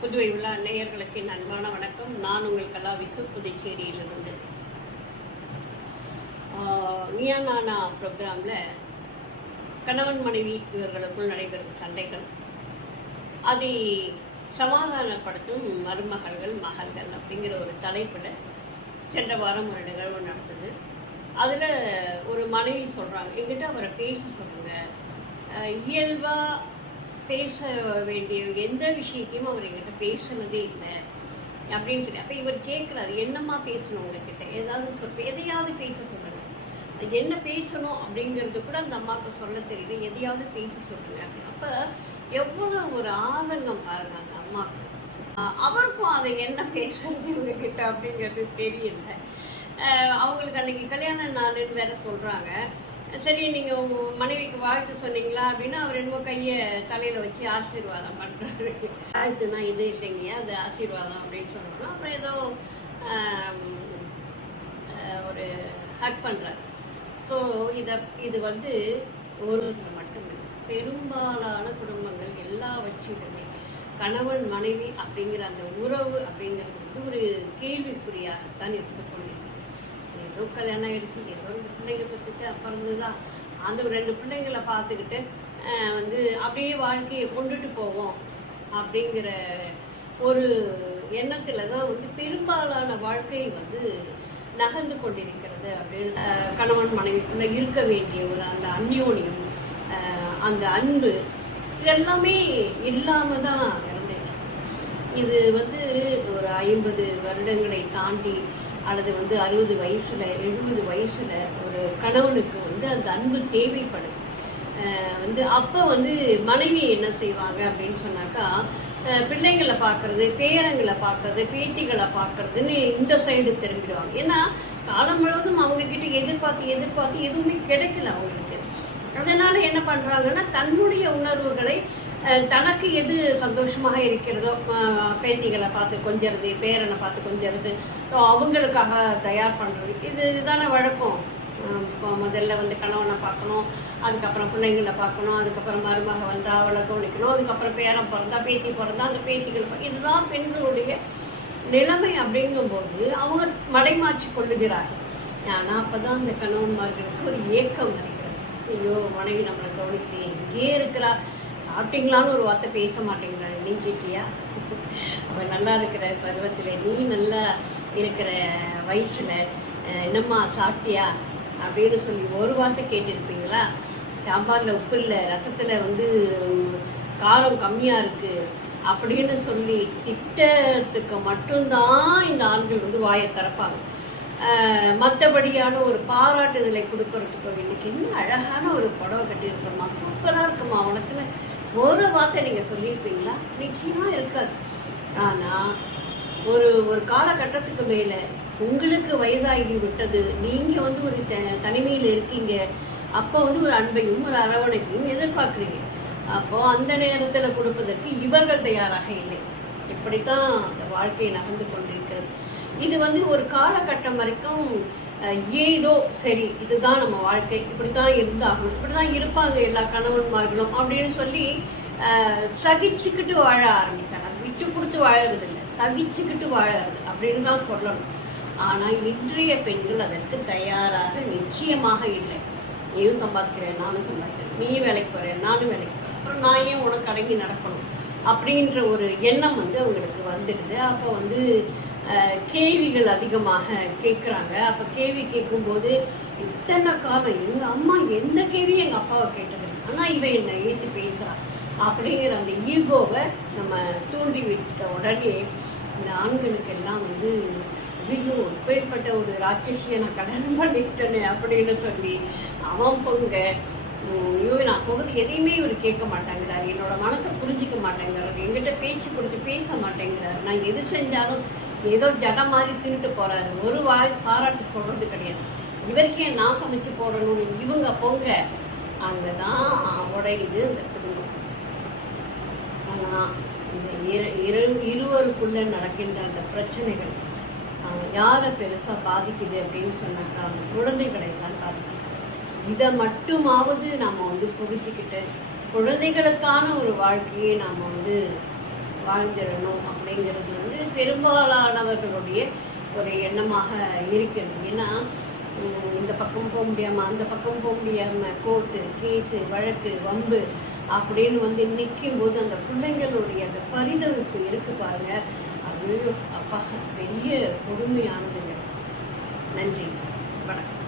புதுவை உள்ள நேயர்களுக்கு அன்பான வணக்கம். நான் உங்கள் கலா விசு, புதுச்சேரியிலிருந்து. நீயா நானா ப்ரோக்ராமில் கணவன் மனைவி இவர்களுக்குள் நடைபெறும் சண்டைகள், அதை சமாதானப்படுத்தும் மருமகள்கள் மகள்கள் அப்படிங்கிற ஒரு தலைப்பில் சென்ற வாரம் ஒரு நிகழ்வு நடந்தது. அதில் ஒரு மனைவி சொல்கிறாங்க, எங்கிட்ட அவரை பேச சொல்லுங்க, இயல்பாக பேச வேண்டிய எந்த விஷயத்தையும் அவர் எங்கிட்ட பேசுனதே இல்லை அப்படின்னு சொல்லி. அப்போ இவர் கேட்குறாரு, என்னம்மா பேசணும் உங்ககிட்ட, ஏதாவது எதையாவது பேச சொல்லுங்க, என்ன பேசணும் அப்படிங்கிறது கூட அந்த அம்மாவுக்கு சொல்ல தெரியல, எதையாவது பேச சொல்லுங்க அப்படின்னு. அப்போ எவ்வளோ ஒரு ஆதங்கம் பாருங்க அந்த அம்மாவுக்கு. அவருக்கும் அதை என்ன பேசுறது இவங்ககிட்ட அப்படிங்கிறது தெரியல. அவங்களுக்கு அன்னைக்கு கல்யாண நாளுன்னு வேற சொல்கிறாங்க. சரி, நீங்கள் உங்கள் மனைவிக்கு வாழ்த்து சொன்னீங்களா அப்படின்னா அவர் என்னமோ கையை தலையில் வச்சு ஆசீர்வாதம் பண்ணுறாரு. வாழ்த்துனா இது இல்லைங்க, அது ஆசீர்வாதம் அப்படின்னு சொன்னோம்னா அப்புறம் ஏதோ ஒரு ஹக் பண்ணுறாரு. ஸோ இது வந்து ஒரு மட்டுமில்லை, பெரும்பாலான குடும்பங்கள் எல்லா வச்சுமே கணவன் மனைவி அப்படிங்கிற அந்த உறவு அப்படிங்கிறது வந்து ஒரு கேள்விக்குறியாகத்தான் இருந்து கொண்டிருக்கு. ஏதோ கல்யாணம் ஆகிடுச்சு, ஏதோ 2 பிள்ளைங்க பத்துட்டு அப்புறம் தான் அந்த 2 பிள்ளைங்களை பார்த்துக்கிட்டு வந்து அப்படியே வாழ்க்கையை கொண்டுட்டு போவோம் அப்படிங்கிற ஒரு எண்ணத்தில் தான் வந்து பெரும்பாலான வாழ்க்கை வந்து நகர்ந்து கொண்டிருக்கிறது. அப்படின்னு கணவன் மனைவிக்குள்ளே இருக்க வேண்டிய ஒரு அந்த அந்யோன்யம், அந்த அன்பு, இதெல்லாமே இல்லாமல் தான் இருந்தது. இது வந்து ஒரு 50 வருடங்களை தாண்டி அல்லது வந்து 60 வயசுல 70 வயசுல ஒரு கணவனுக்கு வந்து அந்த அன்பு தேவைப்படுது. வந்து அப்போ வந்து மனைவி என்ன செய்வாங்க அப்படின்னு சொன்னாக்கா, பிள்ளைங்களை பார்க்கறது, பேரங்களை பார்க்கறது, பேத்திகளை பார்க்கறதுன்னு இந்த சைடு திரும்பிடுவாங்க. ஏன்னா காலம் முழுவதும் அவங்க கிட்ட எதிர்பார்த்து எதுவுமே கிடைக்கல அவங்களுக்கு. அதனால என்ன பண்றாங்கன்னா, தன்னுடைய உணர்வுகளை தனக்கு எது சந்தோஷமாக இருக்கிறதோ, பேத்திகளை பார்த்து கொஞ்சறது, பேரனை பார்த்து கொஞ்சறது, அவங்களுக்காக தயார் பண்ணுறது, இதுதானே வழக்கம். இப்போ முதல்ல வந்து கணவனை பார்க்கணும், அதுக்கப்புறம் பிள்ளைங்களை பார்க்கணும், அதுக்கப்புறம் மருமக வந்தால் அவளை கவனிக்கணும், அதுக்கப்புறம் பேரன் பிறந்தா பேத்தி பிறந்தா அந்த பேத்திகள், இதுதான் பெண்களுடைய நிலைமை. அப்படிங்கும்போது அவங்க மடைமாற்றி கொள்ளுகிறார்கள். ஆனால் அப்போ தான் அந்த கணவன்மார்களுக்கு ஒரு ஏக்கம் வருகிறது. ஐயோ, மனைவி நம்மளை கவனிக்கலையே, இங்கேயே இருக்கிறா, சாப்பிட்டீங்களான்னு ஒரு வார்த்தை பேச மாட்டேங்கிறாங்க. நீ கேட்டியா, அவன் நல்லா இருக்கிற பருவத்தில், நீ நல்லா இருக்கிற வயசில் என்னம்மா சாப்பிட்டியா அப்படின்னு சொல்லி ஒரு வார்த்தை கேட்டிருப்பீங்களா? சாம்பாரில் உப்பு இல்லை, ரசத்தில் வந்து காரம் கம்மியாக இருக்குது அப்படின்னு சொல்லி திட்டத்துக்கு மட்டும்தான் இந்த ஆண்கள் வந்து வாயை திறப்பாங்க. மற்றபடியான ஒரு பாராட்டுதலை கொடுக்கறதுக்கு, இன்னைக்கு இன்னும் அழகான ஒரு புடவை கட்டியிருக்கோம்மா, சூப்பராக இருக்குமா உனக்குன்னு ஒரு வார்த்தை நீங்கள் சொல்லியிருப்பீங்களா? நிச்சயமாக இருக்காது. ஆனால் ஒரு காலகட்டத்துக்கு மேலே உங்களுக்கு வயதாகி விட்டது, நீங்கள் வந்து ஒரு தனிமையில் இருக்கீங்க, அப்போ வந்து ஒரு அன்பையும் ஒரு அரவணைப்பையும் எதிர்பார்க்குறீங்க. அப்போது அந்த நேரத்தில் கொடுப்பதற்கு இவர்கள் தயாராக இல்லை. இப்படித்தான் அந்த வாழ்க்கையை நகர்ந்து கொண்டிருக்கிறது. இது வந்து ஒரு காலகட்டம் வரைக்கும் ஏதோ சரி, இதுதான் நம்ம வாழ்க்கை, இப்படித்தான் இருந்தாகணும், இப்படிதான் இருப்பாங்க எல்லா கணவன்மார்களும் அப்படின்னு சொல்லி சகிச்சுக்கிட்டு வாழ ஆரம்பித்தாங்க. விட்டு கொடுத்து வாழறதில்லை, சகிச்சுக்கிட்டு வாழறது அப்படின்னு தான் சொல்லணும். ஆனால் இன்றைய பெண்கள் அதற்கு தயாராக நிச்சயமாக இல்லை. நீயும் சம்பாதிக்கிறேன், நானும் சம்பாதிக்கிறேன், நீ வேலைக்கு போகிறேன், நானும் வேலைக்கு போகிறேன், அப்புறம் நான் ஏன் உனக்கு அடங்கி நடக்கணும் அப்படின்ற ஒரு எண்ணம் வந்து அவங்களுக்கு வந்துடுது. அப்போ வந்து கேள்விகள் அதிகமாக கேட்குறாங்க. அப்போ கேள்வி கேட்கும்போது இத்தனை காரணம், எங்கள் அம்மா எந்த கேள்வியும் எங்கள் அப்பாவை கேட்டது, ஆனால் இவன் என்னை ஏற்றி பேசுறா அப்படிங்கிற அந்த ஈகோவை நம்ம தூண்டி விட்ட உடனே இந்த ஆண்களுக்கு எல்லாம் வந்து ஐயோ, இப்படிப்பட்ட ஒரு ராட்சசியை நான் கடன் பண்ணிக்கிட்டேனே அப்படின்னு சொல்லி அவன் பொங்க, ஐயோ நான் சொல்கிறது எதையுமே இவர் கேட்க மாட்டேங்கிறார், என்னோட மனசை புரிஞ்சிக்க மாட்டேங்கிறார், எங்கிட்ட பேச்சு கொடுத்து பேச மாட்டேங்கிறார், நான் எது செஞ்சாலும் ஏதோ ஜடம் மாதிரி தின்னுட்டு போறாரு, ஒரு பாராட்டு சொல்றது கிடையாது, இவருக்கே நான் சமைச்சு போடணும்னு இவங்க பொங்க. அங்கதான் உடையுது இந்த குடும்பம். ஆனா இந்த இருவருக்குள்ள நடக்கின்ற அந்த பிரச்சனைகள் யாரை பெருசா பாதிக்குது அப்படின்னு சொன்னாக்கா அந்த குழந்தைகளை தான் பாதிக்குது. இதை மட்டுமாவது நாம வந்து புரிஞ்சுக்கிட்டு குழந்தைகளுக்கான ஒரு வாழ்க்கையை நாம வந்து வாழ்ந்துடணும் அப்படிங்கிறது வந்து பெரும்பாலானவர்களுடைய ஒரு எண்ணமாக இருக்கிறது. ஏன்னா இந்த பக்கம் போக முடியாமல் அந்த பக்கம் போக முடியாமல் கோர்ட்டு கேஸு வழக்கு வம்பு அப்படின்னு வந்து நிற்கும் போது அந்த பிள்ளைங்களுடைய அந்த பரிதவிப்பு இருக்கு பாருங்க, அது அப்பா பெரிய கொடுமையானதுங்க. நன்றி, வணக்கம்.